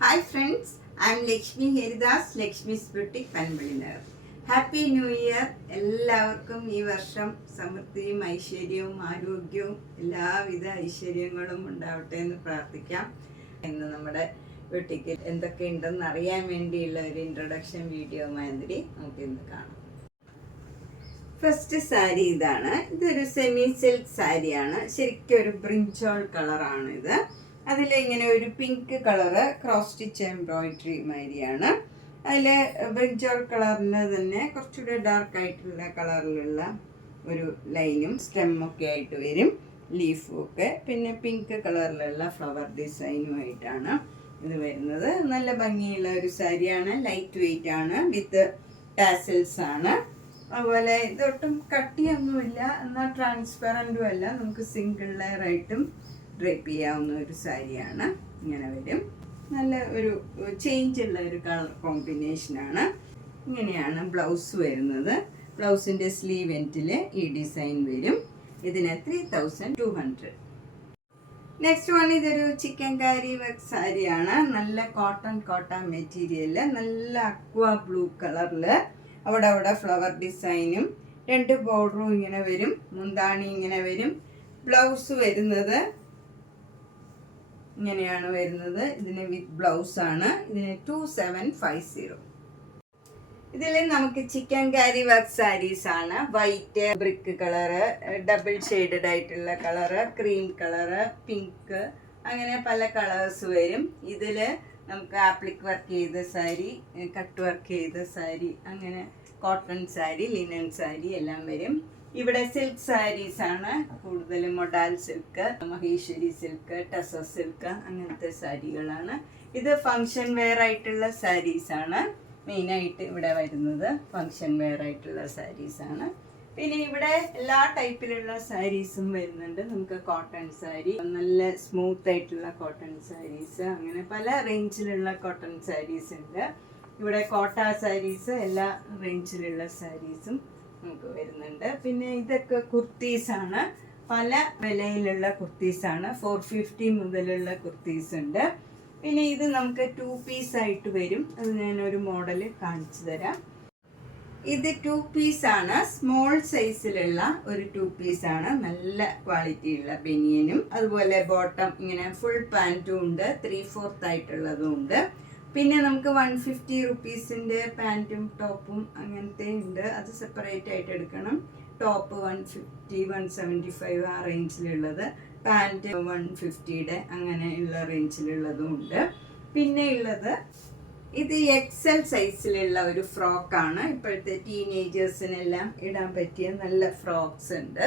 Hi friends, I am Lakshmi Heridas, Lakshmi's Boutique, Panbalinagar. Happy new year. എല്ലാവർക്കും ഈ വർഷം സമൃദ്ധിയും ഐശ്വര്യവും ആരോഗ്യവും എല്ലാവിധ ഐശ്വര്യങ്ങളും ഉണ്ടാവട്ടെ എന്ന് പ്രാർത്ഥിക്കാം. ഇന്ന് നമ്മുടെ ബുട്ടിക്കിൽ എന്തൊക്കെ ഉണ്ടെന്ന് അറിയാൻ വേണ്ടിയുള്ള ഒരു ഇൻട്രൊഡക്ഷൻ വീഡിയോ മാതിരി നമുക്ക് ഇന്ന് കാണാം. ഫസ്റ്റ് സാരി ഇതാണ്. ഇതൊരു സെമി സിൽക്ക് സാരിയാണ്. ശരിക്കും ഒരു ബ്രിഞ്ചോൾ കളറാണ് ഇത്. അതിൽ ഇങ്ങനെ ഒരു pink colour cross stitch embroidery മാതിരിയാണ്. അതിൽ ബ്രിഞ്ചോൾ കളറിന് തന്നെ കുറച്ചുകൂടെ ഡാർക്ക് ആയിട്ടുള്ള കളറിലുള്ള ഒരു ലൈനും സ്റ്റെമ്മൊക്കെ ആയിട്ട് വരും, ലീഫും ഒക്കെ. പിന്നെ പിങ്ക് കളറിലുള്ള ഫ്ലവർ ഡിസൈനുമായിട്ടാണ് ഇത് വരുന്നത്. നല്ല ഭംഗിയുള്ള ഒരു സാരിയാണ്. ലൈറ്റ് വെയിറ്റ് ആണ്, വിത്ത് ടാസൽസ് ആണ്. അതുപോലെ ഇതൊട്ടും കട്ടിയൊന്നുമില്ല, എന്നാൽ ട്രാൻസ്പെറൻറ്റും അല്ല. നമുക്ക് സിംഗിൾ ലെയർ ആയിട്ടും ഡ്രേപ്പ് ചെയ്യാവുന്ന ഒരു സാരിയാണ്. ഇങ്ങനെ വരും. നല്ല ഒരു ചേഞ്ച് ഉള്ള ഒരു കളർ കോമ്പിനേഷനാണ്. ഇങ്ങനെയാണ് ബ്ലൗസ് വരുന്നത്. ബ്ലൗസിൻ്റെ സ്ലീവ് എൻഡിൽ ഈ ഡിസൈൻ വരും. ഇതിന് 3200. നെക്സ്റ്റ് വൺ ഇതൊരു ചിക്കൻ കാരി വർക്ക് സാരിയാണ്. നല്ല കോട്ടൺ മെറ്റീരിയൽ, നല്ല അക്വ ബ്ലൂ കളറിൽ അവിടെ ഫ്ലവർ ഡിസൈനും 2 ബോർഡറും ഇങ്ങനെ വരും. മുന്താണി ഇങ്ങനെ വരും. ബ്ലൗസ് വരുന്നത് ഇങ്ങനെയാണ് വരുന്നത്. ഇതിന് വിത്ത് ബ്ലൗസ് ആണ്. ഇതിന് 2750. ഇതിൽ നമുക്ക് ചിക്കൻ കാരി വർക്ക് സാരീസ് ആണ്. White, brick colour, double shaded ആയിട്ടുള്ള കളറ്, ക്രീം കളറ്, പിങ്ക്, അങ്ങനെ പല കളേഴ്സ് വരും. ഇതിൽ നമുക്ക് ആപ്ലിക് വർക്ക് ചെയ്ത സാരി, കട്ട് വർക്ക് ചെയ്ത സാരി, അങ്ങനെ കോട്ടൺ സാരി, ലിനൻ സാരി എല്ലാം വരും. ഇവിടെ സിൽക്ക് സാരീസ് ആണ് കൂടുതലും. Modal silk, Maheshwari silk, tussar silk, അങ്ങനത്തെ സാരികളാണ്. ഇത് ഫങ്ഷൻ വെയർ ആയിട്ടുള്ള സാരീസ് ആണ്. മെയിനായിട്ട് ഇവിടെ വരുന്നത് ഫങ്ഷൻ വെയർ ആയിട്ടുള്ള സാരീസ് ആണ്. പിന്നെ ഇവിടെ എല്ലാ ടൈപ്പിലുള്ള സാരീസും വരുന്നുണ്ട്. നമുക്ക് കോട്ടൺ സാരി, നല്ല സ്മൂത്ത് ആയിട്ടുള്ള കോട്ടൺ സാരീസ്, അങ്ങനെ പല റേഞ്ചിലുള്ള കോട്ടൺ സാരീസ് ഉണ്ട്. ഇവിടെ കോട്ട സാരീസ്, എല്ലാ റേഞ്ചിലുള്ള സാരീസും നമുക്ക് വരുന്നുണ്ട്. പിന്നെ ഇതൊക്കെ കുർത്തീസാണ്. പല വിലയിലുള്ള കുർത്തീസാണ്. 450 മുതലുള്ള കുർത്തീസ് ഉണ്ട്. പിന്നെ ഇത് നമുക്ക് 2 പീസ് ആയിട്ട് വരും. അത് ഞാനൊരു മോഡൽ കാണിച്ചു തരാം. ഇത് 2 പീസാണ്. സ്മോൾ സൈസിലുള്ള ഒരു 2 പീസാണ്. നല്ല ക്വാളിറ്റിയുള്ള ബനിയനും, അതുപോലെ ബോട്ടം ഇങ്ങനെ ഫുൾ പാൻറ്റും ഉണ്ട്. 3/4 ആയിട്ടുള്ളതും ഉണ്ട്. പിന്നെ നമുക്ക് 150 റുപ്പീസിൻ്റെ പാൻറ്റും ടോപ്പും അങ്ങനത്തെ ഉണ്ട്. അത് സെപ്പറേറ്റ് ആയിട്ട് എടുക്കണം. ടോപ്പ് 150, 175 ആ റേഞ്ചിലുള്ളത്, പാൻറ്റ് 150യുടെ അങ്ങനെയുള്ള റേഞ്ചിലുള്ളതും ഉണ്ട്. പിന്നെ ഉള്ളത് ഇത് XL സൈസിലുള്ള ഒരു ഫ്രോക്കാണ്. ഇപ്പോഴത്തെ ടീനേജേഴ്സിനെല്ലാം ഇടാൻ പറ്റിയ നല്ല ഫ്രോക്സ് ഉണ്ട്.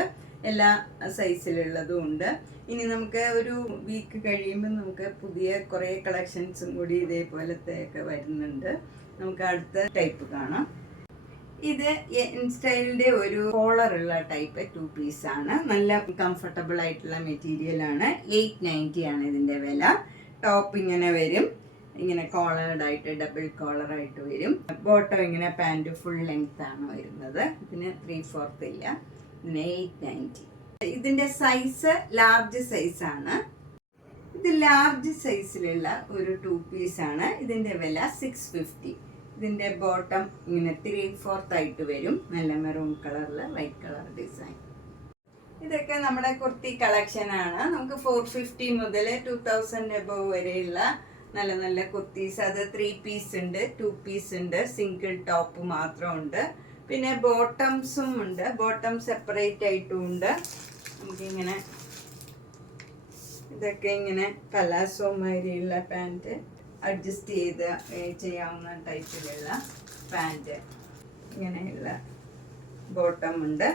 എല്ലാ സൈസിലുള്ളതും ഉണ്ട്. ഇനി നമുക്ക് ഒരു വീക്ക് കഴിയുമ്പോൾ നമുക്ക് പുതിയ കുറേ കളക്ഷൻസും കൂടി ഇതേപോലത്തെ ഒക്കെ വരുന്നുണ്ട്. നമുക്ക് അടുത്ത ടൈപ്പ് കാണാം. ഇത് സ്റ്റൈലിൻ്റെ ഒരു കോളറുള്ള ടൈപ്പ് 2 പീസാണ്. നല്ല കംഫർട്ടബിൾ ആയിട്ടുള്ള മെറ്റീരിയൽ ആണ്. 890 ആണ് ഇതിൻ്റെ വില. ടോപ്പ് ഇങ്ങനെ വരും, ഇങ്ങനെ കോളേർഡ് ആയിട്ട് ഡബിൾ കോളറായിട്ട് വരും. ബോട്ടം ഇങ്ങനെ പാൻറ് ഫുൾ ലെങ്ത് ആണ് വരുന്നത്. ഇതിന് 3/4 ഇല്ല. ഇതിന് 890. ഇതിൻ്റെ സൈസ് ലാർജ് സൈസാണ്. ഇത് ലാർജ് സൈസിലുള്ള ഒരു 2 പീസാണ്. ഇതിൻ്റെ വില 650. ഇതിൻ്റെ ബോട്ടം ഇങ്ങനെ 3/4 ആയിട്ട് വരും. നല്ല മെറൂൺ കളറിൽ വൈറ്റ് കളർ ഡിസൈൻ. ഇതൊക്കെ നമ്മുടെ കുർത്തി കളക്ഷനാണ്. നമുക്ക് 450 മുതൽ 2000 എബവ് വരെയുള്ള നല്ല നല്ല കുർത്തീസ്. അത് 3 പീസ് ഉണ്ട്, 2 പീസ് ഉണ്ട്, സിംഗിൾ ടോപ്പ് മാത്രമുണ്ട്. പിന്നെ ബോട്ടംസും ഉണ്ട്. ബോട്ടം സെപ്പറേറ്റ് ആയിട്ടും ഉണ്ട്. നമുക്കിങ്ങനെ ഇതൊക്കെ ഇങ്ങനെ പലാസോ മാതിരിയുള്ള പാൻറ്റ് അഡ്ജസ്റ്റ് ചെയ്യാവുന്ന ടൈപ്പിലുള്ള പാൻറ്റ്, ഇങ്ങനെയുള്ള ബോട്ടം ഉണ്ട്.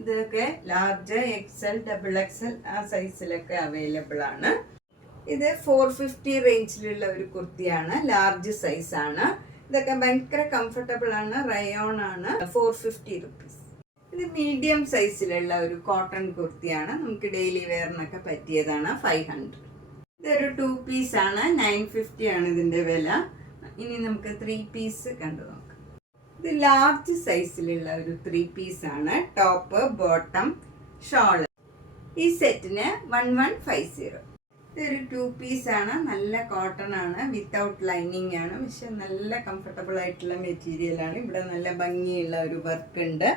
ഇതൊക്കെ ലാർജ്, XL, XXL ആ സൈസിലൊക്കെ അവൈലബിൾ ആണ്. ഇത് 450 റേഞ്ചിലുള്ള ഒരു കുർത്തിയാണ്. ലാർജ് സൈസാണ്. ഇതൊക്കെ ഭയങ്കര കംഫർട്ടബിൾ ആണ്. റയോൺ ആണ്. 450 റുപ്പീസ്. ഇത് മീഡിയം സൈസിലുള്ള ഒരു കോട്ടൺ കുർത്തിയാണ്. നമുക്ക് ഡെയിലി വെയറിനൊക്കെ പറ്റിയതാണ്. 500. ഇതൊരു 2 പീസാണ്. 950 ആണ് ഇതിൻ്റെ വില. ഇനി നമുക്ക് 3 പീസ് കണ്ടു നോക്കാം. ഇത് ലാർജ് സൈസിലുള്ള ഒരു 3 പീസാണ്. Top, bottom, shawl. ഈ സെറ്റിന് 1150. ഇതൊരു 2 പീസാണ്. നല്ല കോട്ടൺ ആണ്, വിത്തൗട്ട് ലൈനിങ് ആണ്. പക്ഷെ നല്ല കംഫർട്ടബിൾ ആയിട്ടുള്ള മെറ്റീരിയലാണ്. ഇവിടെ നല്ല ഭംഗിയുള്ള ഒരു വർക്ക് ഉണ്ട്.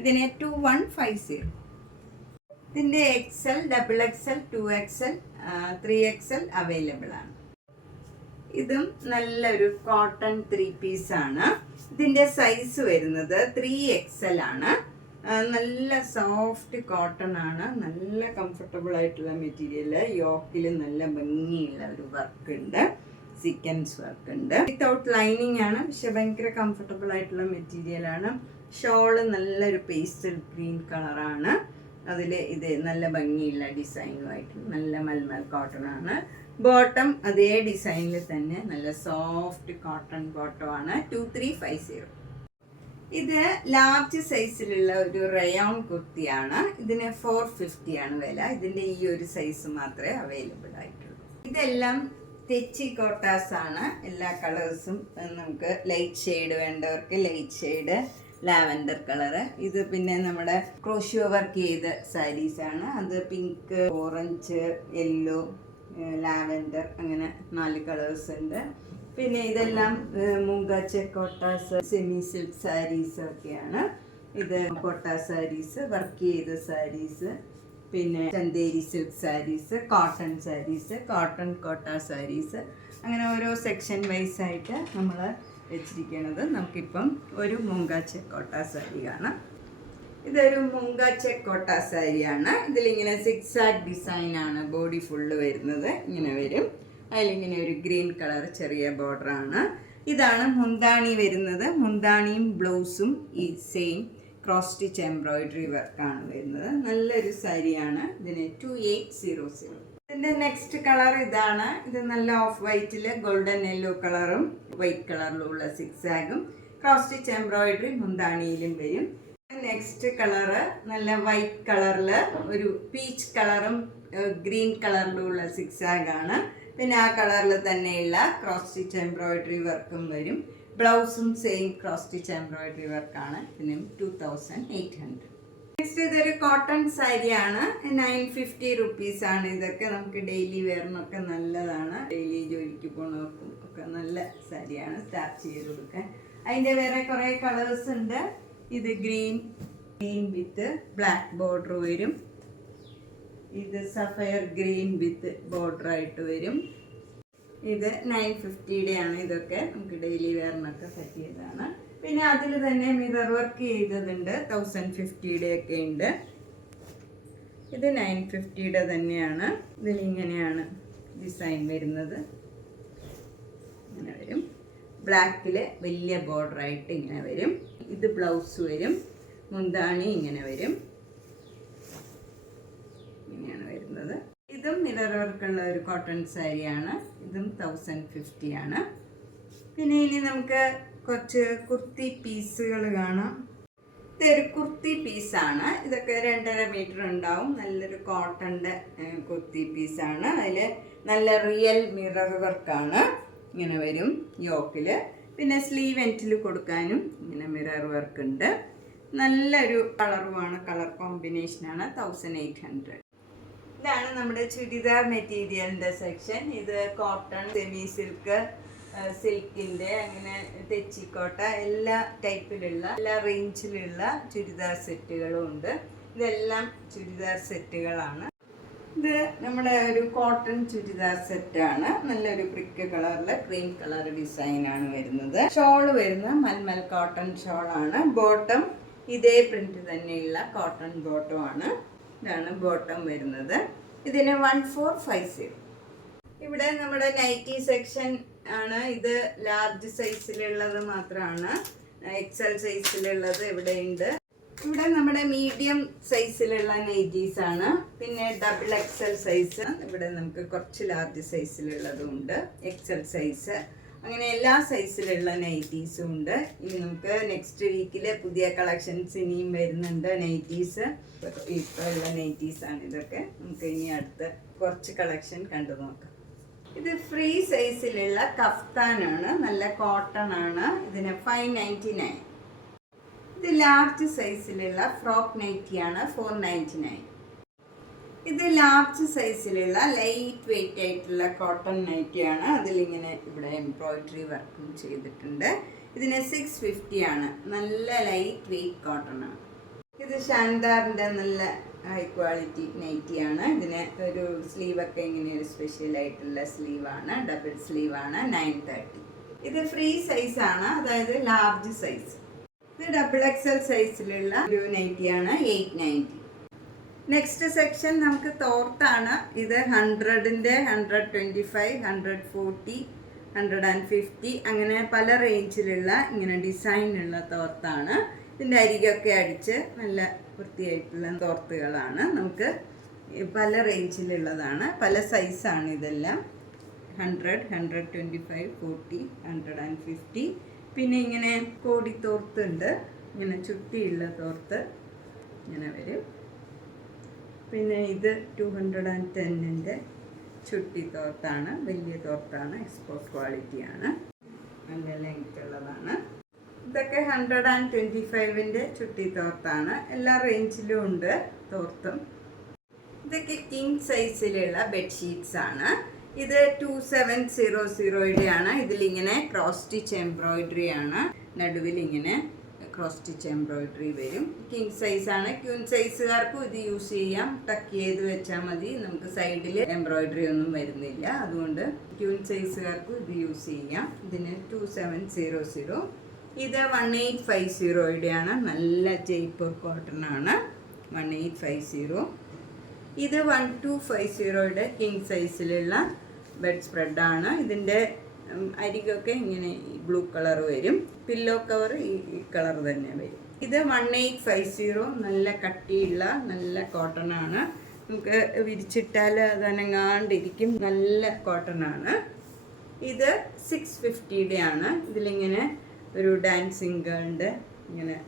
ഇതിന് 2150. ഇതിൻ്റെ XL, XXL, 2XL, 3XL available ആണ്. ഇതും നല്ലൊരു കോട്ടൺ 3 പീസാണ്. ഇതിൻ്റെ സൈസ് വരുന്നത് 3XL ആണ്. നല്ല സോഫ്റ്റ് കോട്ടൺ ആണ്, നല്ല കംഫർട്ടബിൾ ആയിട്ടുള്ള മെറ്റീരിയൽ. യോക്കിൽ നല്ല ഭംഗിയുള്ള ഒരു വർക്ക് ഉണ്ട്, സീക്വൻസ് വർക്ക് ഉണ്ട്. വിത്തൗട്ട് ലൈനിങ് ആണ്, പക്ഷെ ഭയങ്കര കംഫർട്ടബിൾ ആയിട്ടുള്ള മെറ്റീരിയലാണ്. ഷോള് നല്ലൊരു പേസ്റ്റൽ ഗ്രീൻ കളറാണ്. അതിൽ ഇത് നല്ല ഭംഗിയുള്ള ഡിസൈനുമായിട്ട് നല്ല മൽമൽ കോട്ടൺ ആണ്. ബോട്ടം അതേ ഡിസൈനിൽ തന്നെ നല്ല സോഫ്റ്റ് കോട്ടൺ ബോട്ടം ആണ്. 2350. ഇത് ലാർജ് സൈസിലുള്ള ഒരു റയോൺ കുർത്തിയാണ്. ഇതിന് 450 ആണ് വില. ഇതിൻ്റെ ഈ ഒരു സൈസ് മാത്രമേ അവൈലബിൾ ആയിട്ടുള്ളൂ. ഇതെല്ലാം തെച്ചി കോട്ടാസ് ആണ്. എല്ലാ കളേഴ്സും നമുക്ക് ലൈറ്റ് ഷെയ്ഡ് വേണ്ടവർക്ക് ലൈറ്റ് ഷെയ്ഡ്, ലാവൻഡർ കളറ്. ഇത് പിന്നെ നമ്മുടെ ക്രോഷ്യോ വർക്ക് ചെയ്ത സാരീസാണ്. അത് പിങ്ക്, ഓറഞ്ച്, യെല്ലോ, ലാവൻഡർ, അങ്ങനെ 4 കളേഴ്സ് ഉണ്ട്. പിന്നെ ഇതെല്ലാം മുങ്കാച്ച കോട്ടാസ്, സെമി സിൽക്ക് സാരീസ് ഒക്കെയാണ്. ഇത് കോട്ടാ സാരീസ്, വർക്ക് ചെയ്ത സാരീസ്, പിന്നെ Chanderi silk saris, cotton saris, cotton Kota saris, അങ്ങനെ ഓരോ സെക്ഷൻ വൈസ് ആയിട്ട് നമ്മൾ വെച്ചിരിക്കുന്നത്. നമുക്കിപ്പം ഒരു മുങ്കാച്ച കോട്ടാ സാരി കാണാം. ഇതൊരു മുങ്കാച്ച കോട്ടാ സാരിയാണ്. ഇതിലിങ്ങനെ സിക്സാഗ് ഡിസൈനാണ് ബോഡി ഫുള്ള് വരുന്നത്. ഇങ്ങനെ വരും. അതിലിങ്ങനെ ഒരു ഗ്രീൻ കളർ ചെറിയ ബോർഡറാണ്. ഇതാണ് മുന്താണി വരുന്നത്. മുന്താണിയും ബ്ലൗസും ഈ സെയിം ക്രോസ് സ്റ്റിച്ച് എംബ്രോയിഡറി വർക്കാണ് വരുന്നത്. നല്ലൊരു സാരിയാണ്. ഇതിന് 2800. ഇതിൻ്റെ നെക്സ്റ്റ് കളർ ഇതാണ്. ഇത് നല്ല ഓഫ് വൈറ്റിൽ ഗോൾഡൻ യെല്ലോ കളറും വൈറ്റ് കളറിലുള്ള സിക്സാഗും ക്രോസ് സ്റ്റിച്ച് എംബ്രോയിഡറി മുന്താണിയിലും വരും. നെക്സ്റ്റ് കളറ് നല്ല വൈറ്റ് കളറിൽ ഒരു പീച്ച് കളറും ഗ്രീൻ കളറിലുള്ള സിക്സാഗാണ്. പിന്നെ ആ കളറിൽ തന്നെയുള്ള ക്രോസ് സ്റ്റിച്ച് എംബ്രോയിഡറി വർക്കും വരും. ബ്ലൗസും സെയിം ക്രോസ് സ്റ്റിച്ച് എംബ്രോയിഡറി വർക്കാണ്. ഇതിനും 2800. നെക്സ്റ്റ് ഇതൊരു കോട്ടൺ സാരിയാണ്. 950 റുപ്പീസാണ്. ഇതൊക്കെ നമുക്ക് ഡെയിലി വെയറിനൊക്കെ നല്ലതാണ്. ഡെയിലി ജോലിക്ക് പോകുന്നവർക്കും ഒക്കെ നല്ല സാരിയാണ് സ്റ്റാർച്ച് ചെയ്ത് കൊടുക്കാൻ. അതിൻ്റെ വേറെ കുറേ കളേഴ്സ് ഉണ്ട്. ഇത് ഗ്രീൻ വിത്ത് ബ്ലാക്ക് ബോർഡർ വരും. ഇത് സഫയർ ഗ്രീൻ വിത്ത് ബോർഡർ ആയിട്ട് വരും. ഇത് 950 ആണ്. ഇതൊക്കെ നമുക്ക് ഡെയിലി വെയറിനൊക്കെ പറ്റിയതാണ്. പിന്നെ അതിൽ തന്നെ മിറർ വർക്ക് ചെയ്തതുണ്ട്. 1050 ഒക്കെ ഉണ്ട്. ഇത് 950 തന്നെയാണ്. ഇതിലിങ്ങനെയാണ് ഡിസൈൻ വരുന്നത്. ഇങ്ങനെ വരും. ബ്ലാക്കിൽ വലിയ ബോർഡറായിട്ട് ഇങ്ങനെ വരും. ഇത് ബ്ലൗസ് വരും. മുന്താണി ഇങ്ങനെ വരും. ഇങ്ങനെയാണ് വരുന്നത്. ഇതും മിറർ വർക്കുള്ള ഒരു കോട്ടൺ സാരിയാണ്. ഇതും 1050 ആണ്. പിന്നെ ഇനി നമുക്ക് കുറച്ച് കുർത്തി പീസുകൾ കാണാം. ഇതൊരു കുർത്തി പീസാണ്. ഇതൊക്കെ 2.5 മീറ്റർ ഉണ്ടാവും. നല്ലൊരു കോട്ടൻ്റെ കുർത്തി പീസാണ്. അതിൽ നല്ല റിയൽ മിറർ വർക്കാണ്. ഇങ്ങനെ വരും യോക്കിൽ. പിന്നെ സ്ലീവ് എൻറ്റിൽ കൊടുക്കാനും ഇങ്ങനെ മിറർ വർക്ക് ഉണ്ട്. നല്ലൊരു കളറുമാണ്, കളർ കോമ്പിനേഷനാണ്. 1800. ഇതാണ് നമ്മുടെ ചുരിദാർ മെറ്റീരിയലിൻ്റെ സെക്ഷൻ. ഇത് കോട്ടൺ, സെമി സിൽക്ക്, സിൽക്കിൻ്റെ, അങ്ങനെ തെച്ചിക്കോട്ട, എല്ലാ ടൈപ്പിലുള്ള എല്ലാ റേഞ്ചിലുള്ള ചുരിദാർ സെറ്റുകളും ഉണ്ട്. ഇതെല്ലാം ചുരിദാർ സെറ്റുകളാണ്. ഇത് നമ്മുടെ ഒരു കോട്ടൺ ചുരിദാർ സെറ്റാണ്. നല്ലൊരു ബ്രിക്ക് കളറിൽ ക്രീം കളർ ഡിസൈനാണ് വരുന്നത്. ഷോള് വരുന്ന മൽമൽ കോട്ടൺ ഷോളാണ്. ബോട്ടം ഇതേ പ്രിന്റ് തന്നെയുള്ള കോട്ടൺ ബോട്ടം ആണ്. ഇതാണ് ബോട്ടം വരുന്നത്. ഇതിന് 1450. ഇവിടെ നമ്മുടെ നൈറ്റി സെക്ഷൻ ആണ്. ഇത് ലാർജ് സൈസിലുള്ളത് മാത്രമാണ്. XL സൈസിലുള്ളത് ഇവിടെ ഉണ്ട്. ഇവിടെ നമ്മുടെ മീഡിയം സൈസിലുള്ള നൈറ്റീസ് ആണ്. പിന്നെ XXL സൈസ്, ഇവിടെ നമുക്ക് കുറച്ച് ലാർജ് സൈസിലുള്ളതും ഉണ്ട്. XL സൈസ്, അങ്ങനെ എല്ലാ സൈസിലുള്ള നൈറ്റീസും ഉണ്ട്. ഇനി നമുക്ക് നെക്സ്റ്റ് വീക്കിൽ പുതിയ കളക്ഷൻസ് ഇനിയും വരുന്നുണ്ട്. നൈറ്റീസ് ഇപ്പോൾ ഉള്ള നൈറ്റീസാണ് ഇതൊക്കെ. നമുക്ക് ഇനി അടുത്ത് കുറച്ച് കളക്ഷൻ കണ്ടു നോക്കാം. ഇത് ഫ്രീ സൈസിലുള്ള കഫ്താനാണ്. നല്ല കോട്ടൺ ആണ്. ഇതിന് 599. ഇത് ലാർജ് സൈസിലുള്ള ഫ്രോക്ക് നൈറ്റിയാണ്. 499. ഇത് ലാർജ് സൈസിലുള്ള ലൈറ്റ് വെയിറ്റ് ആയിട്ടുള്ള കോട്ടൺ നൈറ്റിയാണ്. അതിലിങ്ങനെ ഇവിടെ എംബ്രോയിഡറി വർക്കും ചെയ്തിട്ടുണ്ട്. ഇതിന് 650 ആണ്. നല്ല ലൈറ്റ് വെയിറ്റ് കോട്ടൺ ആണ്. ഇത് ഷാൻദാറിൻ്റെ നല്ല ഹൈ ക്വാളിറ്റി നൈറ്റിയാണ്. ഇതിന് ഒരു സ്ലീവൊക്കെ ഇങ്ങനെ ഒരു സ്പെഷ്യൽ ആയിട്ടുള്ള സ്ലീവാണ്, ഡബിൾ സ്ലീവാണ്. 930. ഇത് ഫ്രീ സൈസാണ്, അതായത് ലാർജ് സൈസ്. ഇത് ഡബിൾ XL സൈസിലുള്ള ഒരു നൈറ്റിയാണ്. 890. നെക്സ്റ്റ് സെക്ഷൻ നമുക്ക് തോർത്താണ്. ഇത് 100ൻ്റെ 125, 140, 150 അങ്ങനെ പല റേഞ്ചിലുള്ള ഇങ്ങനെ ഡിസൈനുള്ള തോർത്താണ്. ഇതിൻ്റെ അരികൊക്കെ അടിച്ച് നല്ല വൃത്തിയായിട്ടുള്ള തോർത്തുകളാണ്. നമുക്ക് പല റേഞ്ചിലുള്ളതാണ്, പല സൈസാണ് ഇതെല്ലാം. 100, 125, 40, 150. പിന്നെ ഇങ്ങനെ കോടി തോർത്തുണ്ട്, ഇങ്ങനെ ചുട്ടിയുള്ള തോർത്ത് ഇങ്ങനെ വരും. പിന്നെ ഇത് 210ൻ്റെ ചുട്ടി തോർത്താണ്, വലിയ തോർത്താണ്, എക്സ്പോർട്ട് ക്വാളിറ്റിയാണ്, നല്ല ലെങ്ത് ഉള്ളതാണ്. ഇതൊക്കെ 125ൻ്റെ ചുട്ടി തോർത്താണ്. എല്ലാ റേഞ്ചിലും ഉണ്ട് തോർത്തും. ഇതൊക്കെ കിങ് സൈസിലുള്ള ബെഡ്ഷീറ്റ്സ് ആണ്. ഇത് 2700 ആണ്. ഇതിലിങ്ങനെ ക്രോസ് സ്റ്റിച്ച് എംബ്രോയിഡറി ആണ്, നടുവിൽ ഇങ്ങനെ ക്രോസ് സ്റ്റിച്ച് എംബ്രോയിഡറി വരും. കിങ് സൈസാണ്. ക്യൂൻ സൈസുകാർക്കും ഇത് യൂസ് ചെയ്യാം, ടക്ക് ചെയ്ത് വെച്ചാൽ മതി. നമുക്ക് സൈഡിൽ എംബ്രോയിഡറി ഒന്നും വരുന്നില്ല, അതുകൊണ്ട് ക്യൂൻ സൈസുകാർക്കും ഇത് യൂസ് ചെയ്യാം. ഇതിന് 2700. ഇത് 1850 ആണ്. നല്ല ജയ്പൂർ കോട്ടൺ ആണ്. 1850. ഇത് 1250 കിങ് സൈസിലുള്ള ബെഡ് സ്പ്രെഡാണ്. ഇതിൻ്റെ അരികൊക്കെ ഇങ്ങനെ ബ്ലൂ കളർ വരും. പില്ലോ കവർ ഈ കളർ തന്നെ വരും. ഇത് 1850. നല്ല കട്ടിയുള്ള നല്ല കോട്ടൺ ആണ്. നമുക്ക് വിരിച്ചിട്ടാൽ അത് അനങ്ങാണ്ടിരിക്കും. നല്ല കോട്ടൺ ആണ്. ഇത് 650 ആണ്. ഇതിലിങ്ങനെ ഒരു ഡാൻസിങ് ഗേളിൻ്റെ ഇങ്ങനെ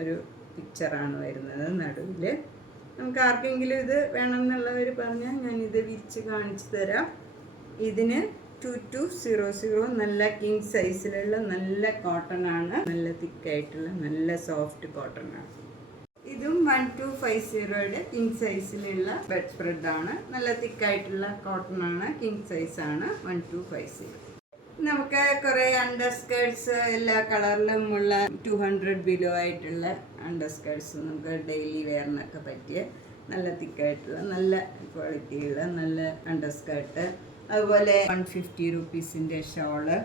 ഒരു പിക്ചറാണ് വരുന്നത് നടുവിൽ. നമുക്ക് ആർക്കെങ്കിലും ഇത് വേണമെന്നുള്ളവർ പറഞ്ഞാൽ ഞാനിത് വിരിച്ച് കാണിച്ചു തരാം. ഇതിന് 2200. നല്ല കിങ് സൈസിലുള്ള നല്ല കോട്ടൺ ആണ്, നല്ല തിക്കായിട്ടുള്ള നല്ല സോഫ്റ്റ് കോട്ടൺ ആണ്. ഇതും 1250 കിങ് സൈസിലുള്ള ബെഡ് സ്പ്രെഡ് ആണ്. നല്ല തിക്കായിട്ടുള്ള കോട്ടൺ ആണ്, കിങ് സൈസ് ആണ്. 1250. നമുക്ക് കുറേ അണ്ടർസ്കേർട്സ് എല്ലാ കളറിലും ഉള്ള 200 ബിലോ ആയിട്ടുള്ള അണ്ടർസ്കേർട്സ് നമുക്ക് ഡെയിലി വെയറിനൊക്കെ പറ്റിയ നല്ല തിക്കായിട്ടുള്ള നല്ല ക്വാളിറ്റിയുള്ള നല്ല അണ്ടർസ്കേർട്ട്. അതുപോലെ 150 റുപ്പീസിൻ്റെ ഷോള്.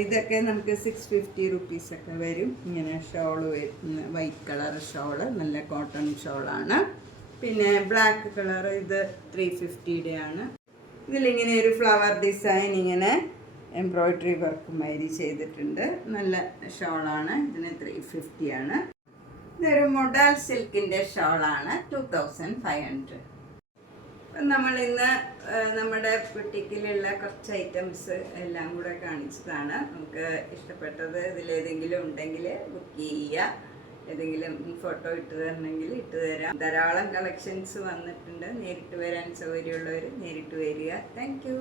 ഇതൊക്കെ നമുക്ക് 650 റുപ്പീസൊക്കെ വരും. ഇങ്ങനെ ഷോള് വരുന്ന വൈറ്റ് കളർ ഷോള്, നല്ല കോട്ടൺ ഷോളാണ്. പിന്നെ ബ്ലാക്ക് കളർ ഇത് 350 ആണ്. ഇതിലിങ്ങനെ ഒരു ഫ്ലവർ ഡിസൈൻ ഇങ്ങനെ എംബ്രോയിഡറി വർക്ക് മാതിരി ചെയ്തിട്ടുണ്ട്. നല്ല ഷോളാണ്. ഇതിന് 350 ആണ്. ഇതൊരു മൊഡാൽ സിൽക്കിൻ്റെ ഷോളാണ്. 2500. നമ്മൾ ഇന്ന് നമ്മുടെ ബുട്ടിക്കിലുള്ള കുറച്ച് ഐറ്റംസ് എല്ലാം കൂടെ കാണിച്ചതാണ്. നമുക്ക് ഇഷ്ടപ്പെട്ടത് ഇതിലേതെങ്കിലും ഉണ്ടെങ്കിൽ ബുക്ക് ചെയ്യുക. ഏതെങ്കിലും ഫോട്ടോ ഇട്ട് തരണമെങ്കിൽ ഇട്ട് തരാം. ധാരാളം കളക്ഷൻസ് വന്നിട്ടുണ്ട്. നേരിട്ട് വരാൻ സൗകര്യമുള്ളവർ നേരിട്ട് വരിക. Thank you.